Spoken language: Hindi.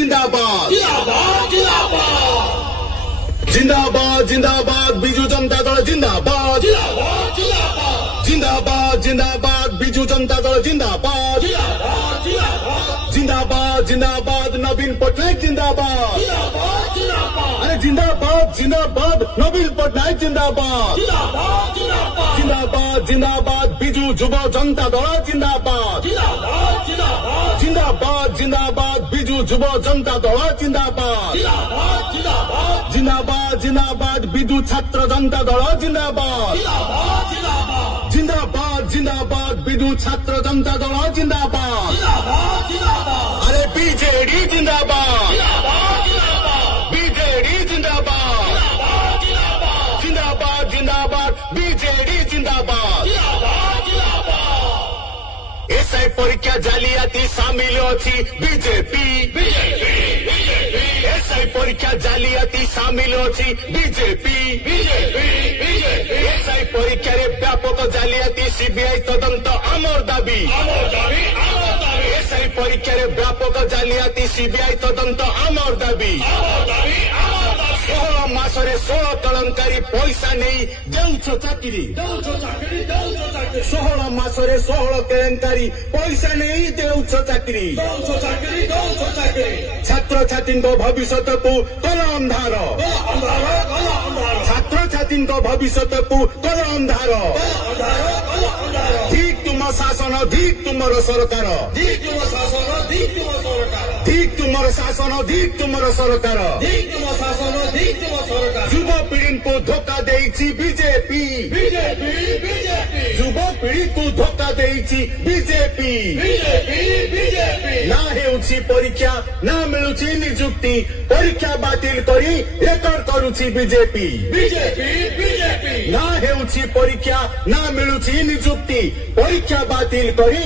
जिंदाबाद जिंदाबाद जिंदाबाद जिंदाबाद जिंदाबाद बिजू जनता दल जिंदाबाद जिंदाबाद जिंदाबाद जिंदाबाद जिंदाबाद बिजू जनता दल जिंदाबाद जिंदाबाद जिंदाबाद जिंदाबाद जिंदाबाद नवीन पटनायक जिंदाबाद जिंदाबाद जिंदाबाद अरे जिंदाबाद जिंदाबाद नवीन पटनायक जिंदाबाद जिंदाबाद जिंदाबाद जिंदाबाद जिंदाबाद बिजू युव जनता दल जिंदाबाद जिंदाबाद जिंदाबाद जिंदाबाद जिंदाबाद बिजू युव जनता दल जिंदाबाद जिंदाबाद जिंदाबाद जिंदाबाद जिंदाबाद बिजू छात्र जनता दल जिंदाबाद जिंदाबाद जिंदाबाद जिंदाबाद जिंदाबाद बिजू छात्र जनता दल जिंदाबाद जिंदाबाद जिंदाबाद अरे बीजेडी जिंदाबाद जिंदाबाद जिंदाबाद बीजेडी जिंदाबाद जिंदाबाद जिंदाबाद जिंदाबाद बीजेडी जिंदाबाद जिंदाबाद एसआई परीक्षा जालियाती सामिल अच्छी बीजेपी एसआई परीक्षा जालियाती सामिल अच्छी बीजेपी एसआई परीक्षा व्यापक जालियाती सीबीआई तदंत आमर दाबी एसआई परीक्षा व्यापक जालियाती सीबीआई तदंत आमर दाबी 16 मासरे 16 कलंकारी पैसा नहीं देउछ चाकरी 16 मासरे 16 कलंकारी पैसा नहीं देउछ चाकरी छात्र छात्री भविष्य को कल अंधार छात्र छात्री भविष्य को कल अंधार ठीक तुम शासन ठीक तुमर सरकार ठीक तुमर शासन ठीक तुमर सरकार युवा पीढ़ी को धोखा देइछि बीजेपी युवा पीढ़ी को धोखा देइछि बीजेपी ना हेउछि परीक्षा ना मिलुछि नियुक्ति परीक्षा बातिल करी रेकर्ड करुछि बीजेपी ना हेउछि परीक्षा ना मिलुछि नियुक्ति परीक्षा बातिल करी